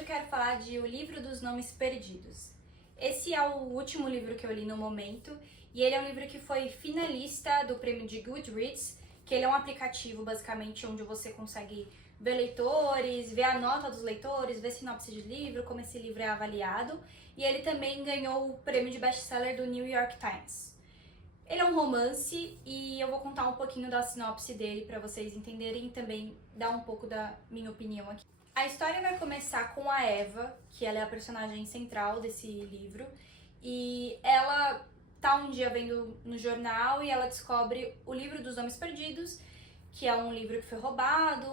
Hoje eu quero falar de O Livro dos Nomes Perdidos. Esse é o último livro que eu li no momento, e ele é um livro que foi finalista do prêmio de Goodreads, que ele é um aplicativo, basicamente, onde você consegue ver leitores, ver a nota dos leitores, ver sinopse de livro, como esse livro é avaliado, e ele também ganhou o prêmio de best-seller do New York Times. Ele é um romance e eu vou contar um pouquinho da sinopse dele para vocês entenderem e também dar um pouco da minha opinião aqui. A história vai começar com a Eva, que ela é a personagem central desse livro, e ela tá um dia vendo no jornal e ela descobre o Livro dos Nomes Perdidos, que é um livro que foi roubado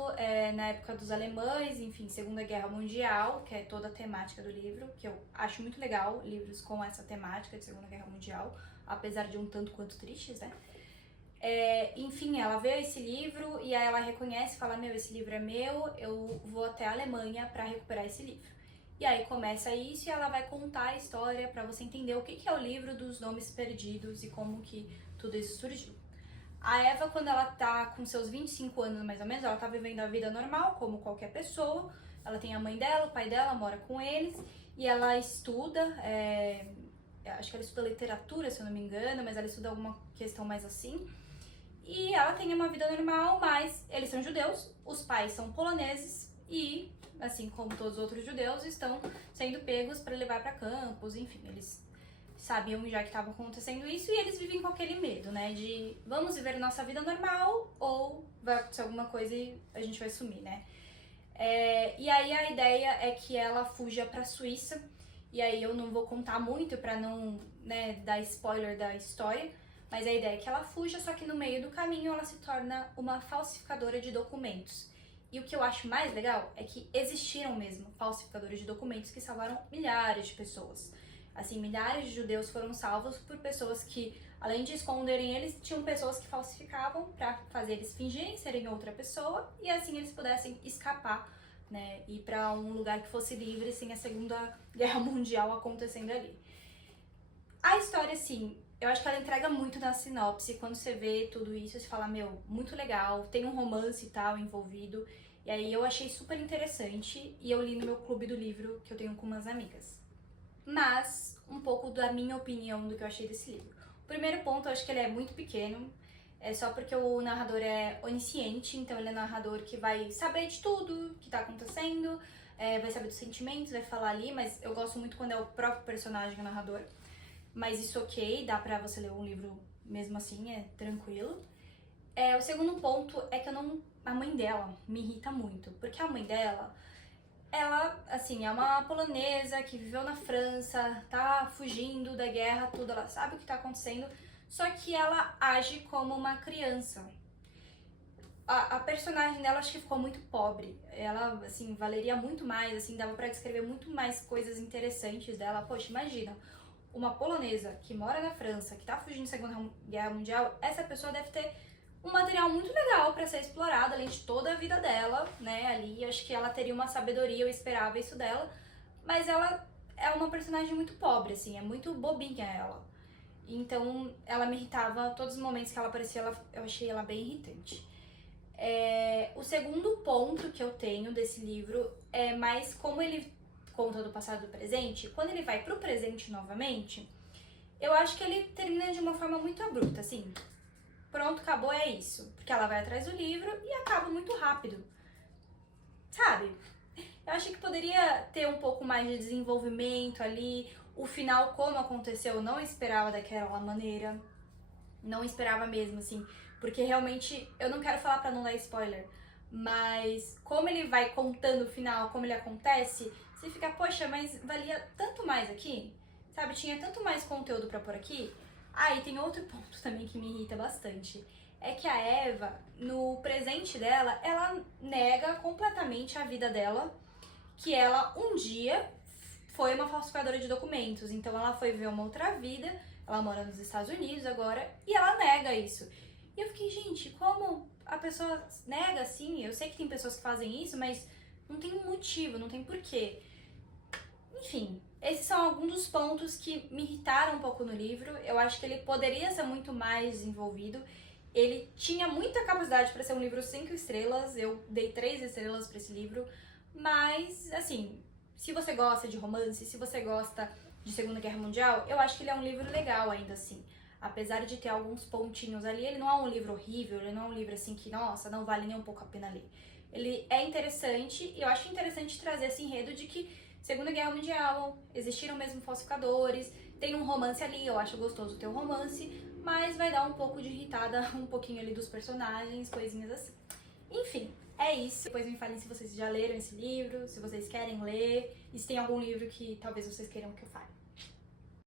na época dos alemães, enfim, Segunda Guerra Mundial, que é toda a temática do livro, que eu acho muito legal, livros com essa temática de Segunda Guerra Mundial, apesar de um tanto quanto tristes, né? Enfim, ela vê esse livro e aí ela reconhece e fala, meu, esse livro é meu, eu vou até a Alemanha para recuperar esse livro. E aí começa isso e ela vai contar a história para você entender o que é o Livro dos Nomes Perdidos e como que tudo isso surgiu. A Eva, quando ela tá com seus 25 anos mais ou menos, ela tá vivendo a vida normal, como qualquer pessoa. Ela tem a mãe dela, o pai dela, mora com eles e ela estuda, acho que ela estuda literatura, se eu não me engano, mas ela estuda alguma questão mais assim. E ela tem uma vida normal, mas eles são judeus, os pais são poloneses e, assim como todos os outros judeus, estão sendo pegos para levar para campos, enfim, eles sabiam já que estava acontecendo isso e eles vivem com aquele medo, né, de vamos viver nossa vida normal ou vai acontecer alguma coisa e a gente vai sumir, né. E aí a ideia é que ela fuja para a Suíça, e aí eu não vou contar muito para não, né, dar spoiler da história, mas a ideia é que ela fuja, só que no meio do caminho ela se torna uma falsificadora de documentos. E o que eu acho mais legal é que existiram mesmo falsificadores de documentos que salvaram milhares de pessoas. Assim, milhares de judeus foram salvos por pessoas que, além de esconderem eles, tinham pessoas que falsificavam para fazer eles fingirem serem outra pessoa e assim eles pudessem escapar, né, ir para um lugar que fosse livre sem a Segunda Guerra Mundial acontecendo ali. A história, assim, eu acho que ela entrega muito na sinopse. Quando você vê tudo isso, você fala, meu, muito legal, tem um romance e tal envolvido. E aí eu achei super interessante e eu li no meu clube do livro que eu tenho com umas amigas. Mas, um pouco da minha opinião do que eu achei desse livro. O primeiro ponto, eu acho que ele é muito pequeno, é só porque o narrador é onisciente, então ele é um narrador que vai saber de tudo que tá acontecendo, vai saber dos sentimentos, vai falar ali, mas eu gosto muito quando é o próprio personagem o narrador. Mas isso ok, dá pra você ler um livro mesmo assim, é tranquilo. O segundo ponto é que a mãe dela me irrita muito, porque a mãe dela, ela, assim, é uma polonesa que viveu na França, tá fugindo da guerra, tudo, ela sabe o que tá acontecendo, só que ela age como uma criança. A personagem dela acho que ficou muito pobre, ela, assim, valeria muito mais, assim, dava pra descrever muito mais coisas interessantes dela. Poxa, imagina, uma polonesa que mora na França, que tá fugindo da Segunda Guerra Mundial, essa pessoa deve ter um material muito legal para ser explorado, além de toda a vida dela, né, ali. Acho que ela teria uma sabedoria, eu esperava isso dela, mas ela é uma personagem muito pobre, assim, é muito bobinha ela. Então, ela me irritava, todos os momentos que ela aparecia, eu achei ela bem irritante. O segundo ponto que eu tenho desse livro é mais como ele conta do passado e do presente. Quando ele vai pro presente novamente, eu acho que ele termina de uma forma muito abrupta, assim, pronto, acabou, é isso. Porque ela vai atrás do livro e acaba muito rápido, sabe? Eu acho que poderia ter um pouco mais de desenvolvimento ali, o final como aconteceu, eu não esperava daquela maneira, não esperava mesmo, assim, porque realmente, eu não quero falar pra não dar spoiler, mas como ele vai contando o final, como ele acontece, você fica, poxa, mas valia tanto mais aqui, sabe? Tinha tanto mais conteúdo pra pôr aqui. E tem outro ponto também que me irrita bastante, é que a Eva, no presente dela, ela nega completamente a vida dela, que ela um dia foi uma falsificadora de documentos, então ela foi viver uma outra vida, ela mora nos Estados Unidos agora, e ela nega isso. E eu fiquei, gente, como a pessoa nega assim? Eu sei que tem pessoas que fazem isso, mas não tem um motivo, não tem porquê. Enfim, esses são alguns dos pontos que me irritaram um pouco no livro. Eu acho que ele poderia ser muito mais desenvolvido. Ele tinha muita capacidade para ser um livro 5 estrelas, eu dei 3 estrelas para esse livro, mas, assim, se você gosta de romance, se você gosta de Segunda Guerra Mundial, eu acho que ele é um livro legal ainda assim. Apesar de ter alguns pontinhos ali, ele não é um livro horrível, ele não é um livro assim que, nossa, não vale nem um pouco a pena ler. Ele é interessante, e eu acho interessante trazer esse enredo de que Segunda Guerra Mundial, existiram mesmo falsificadores, tem um romance ali, eu acho gostoso ter um romance, mas vai dar um pouco de irritada um pouquinho ali dos personagens, coisinhas assim. Enfim, é isso. Depois me falem se vocês já leram esse livro, se vocês querem ler, e se tem algum livro que talvez vocês queiram que eu fale.